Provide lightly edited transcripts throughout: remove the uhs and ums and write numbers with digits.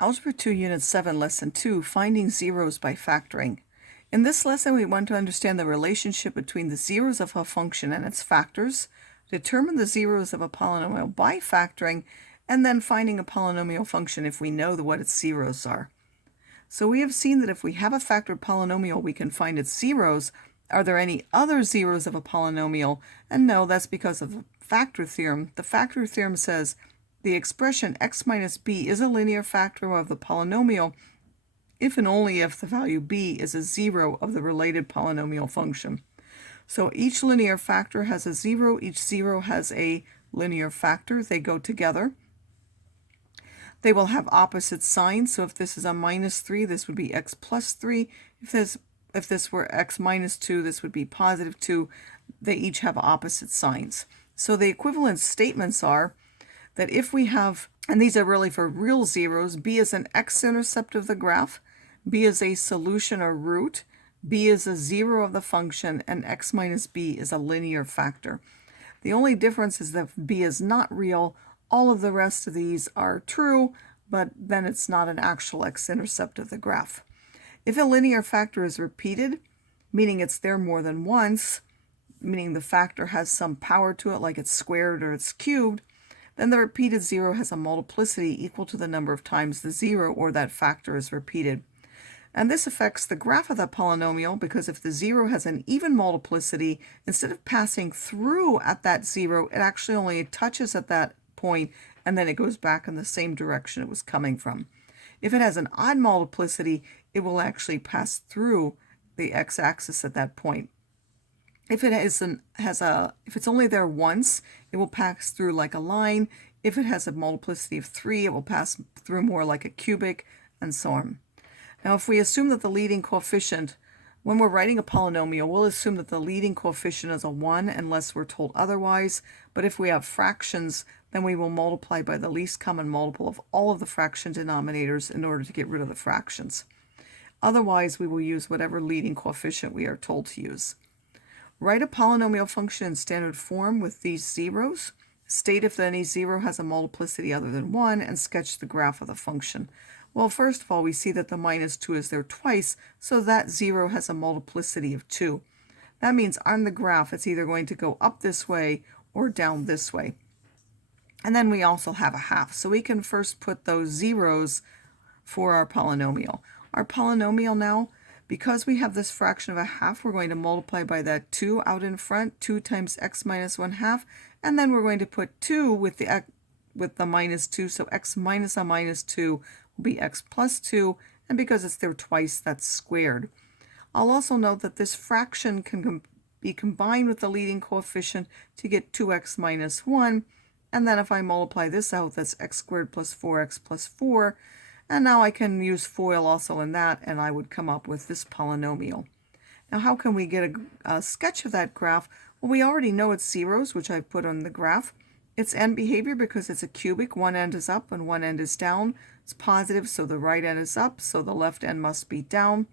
Algebra 2, Unit 7, Lesson 2, Finding Zeros by Factoring. In this lesson, we want to understand the relationship between the zeros of a function and its factors, determine the zeros of a polynomial by factoring, and then finding a polynomial function if we know what its zeros are. So we have seen that if we have a factored polynomial, we can find its zeros. Are there any other zeros of a polynomial? And no, that's because of the factor theorem. The factor theorem says the expression x minus b is a linear factor of the polynomial if and only if the value b is a zero of the related polynomial function. So each linear factor has a zero, each zero has a linear factor. They go together. They will have opposite signs. So if this is a minus 3, this would be x plus 3. If this were x minus 2, this would be positive 2. They each have opposite signs. So the equivalent statements are that if we have, and these are really for real zeros, b is an x-intercept of the graph, b is a solution or root, b is a zero of the function, and x minus b is a linear factor. The only difference is that if b is not real, all of the rest of these are true, but then it's not an actual x-intercept of the graph. If a linear factor is repeated, meaning it's there more than once, meaning the factor has some power to it, like it's squared or it's cubed, then the repeated zero has a multiplicity equal to the number of times the zero or that factor is repeated. And this affects the graph of that polynomial because if the zero has an even multiplicity, instead of passing through at that zero, it actually only touches at that point and then it goes back in the same direction it was coming from. If it has an odd multiplicity, it will actually pass through the x-axis at that point. If it if it's only there once, it will pass through like a line. If it has a multiplicity of 3, it will pass through more like a cubic, and so on. Now, if we assume that the leading coefficient, when we're writing a polynomial, we'll assume that the leading coefficient is a 1 unless we're told otherwise. But if we have fractions, then we will multiply by the least common multiple of all of the fraction denominators in order to get rid of the fractions. Otherwise, we will use whatever leading coefficient we are told to use. Write a polynomial function in standard form with these zeros. State if any zero has a multiplicity other than 1, and sketch the graph of the function. Well, first of all, we see that the minus 2 is there twice, so that zero has a multiplicity of 2. That means on the graph, it's either going to go up this way or down this way. And then we also have a half, so we can first put those zeros for our polynomial. Our polynomial now, because we have this fraction of a half, we're going to multiply by that 2 out in front, 2 times x minus 1/2, and then we're going to put 2 with the minus 2, so x minus a minus 2 will be x plus 2, and because it's there twice, that's squared. I'll also note that this fraction can be combined with the leading coefficient to get 2x minus 1, and then if I multiply this out, that's x squared plus 4x plus 4, and now I can use FOIL also in that, and I would come up with this polynomial. Now, how can we get a sketch of that graph? Well, we already know it's zeros, which I've put on the graph. It's end behavior because it's a cubic. One end is up and one end is down. It's positive, so the right end is up, so the left end must be down.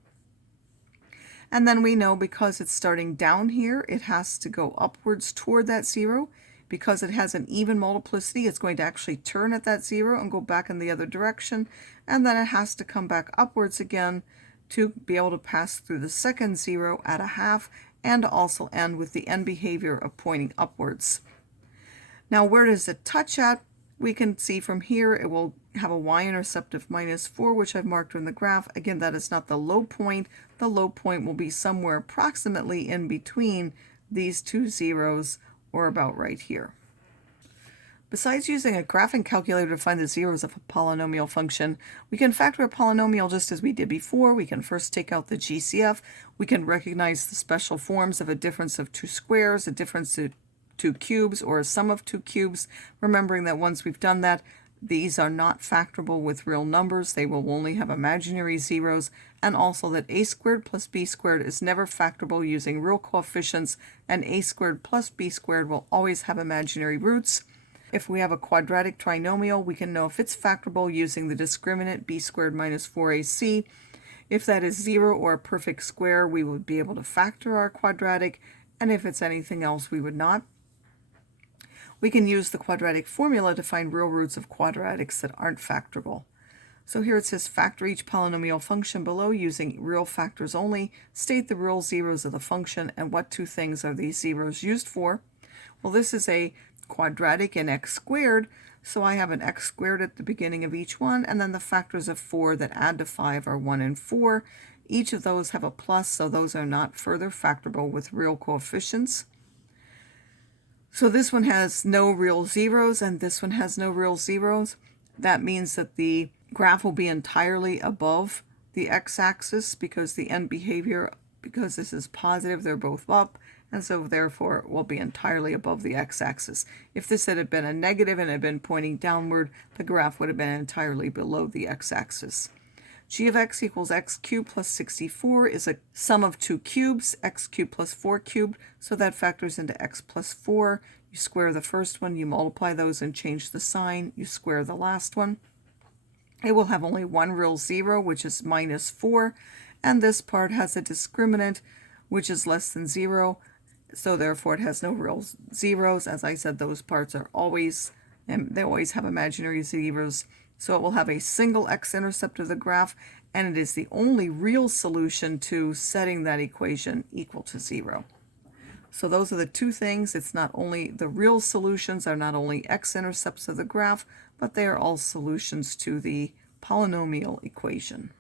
And then we know because it's starting down here, it has to go upwards toward that zero. Because it has an even multiplicity, it's going to actually turn at that zero and go back in the other direction, and then it has to come back upwards again to be able to pass through the second zero at a half and also end with the end behavior of pointing upwards. Now, where does it touch at? We can see from here it will have a y-intercept of minus 4, which I've marked in the graph. Again, that is not the low point. The low point will be somewhere approximately in between these two zeros, or about right here. Besides using a graphing calculator to find the zeros of a polynomial function, we can factor a polynomial just as we did before. We can first take out the GCF. We can recognize the special forms of a difference of two squares, a difference of two cubes, or a sum of two cubes, remembering that once we've done that, these are not factorable with real numbers. They will only have imaginary zeros, and also that a squared plus b squared is never factorable using real coefficients, and a squared plus b squared will always have imaginary roots. If we have a quadratic trinomial, we can know if it's factorable using the discriminant b squared minus 4ac. If that is 0 or a perfect square, we would be able to factor our quadratic, and if it's anything else, we would not. We can use the quadratic formula to find real roots of quadratics that aren't factorable. So here it says factor each polynomial function below using real factors only. State the real zeros of the function and what two things are these zeros used for. Well, this is a quadratic in x squared, so I have an x squared at the beginning of each one, and then the factors of 4 that add to 5 are 1 and 4. Each of those have a plus, so those are not further factorable with real coefficients. So this one has no real zeros, and this one has no real zeros. That means that the graph will be entirely above the x-axis because the end behavior, because this is positive, they're both up, and so therefore it will be entirely above the x-axis. If this had been a negative and had been pointing downward, the graph would have been entirely below the x-axis. G of x equals x cubed plus 64 is a sum of two cubes, x cubed plus 4 cubed, so that factors into x plus 4. You square the first one, you multiply those and change the sign, you square the last one. It will have only one real zero, which is minus 4, and this part has a discriminant, which is less than 0, so therefore it has no real zeros. As I said, those parts are always, and they always have imaginary zeros. So it will have a single x-intercept of the graph, and it is the only real solution to setting that equation equal to 0. So those are the two things. It's not only the real solutions are not only x-intercepts of the graph, but they are all solutions to the polynomial equation.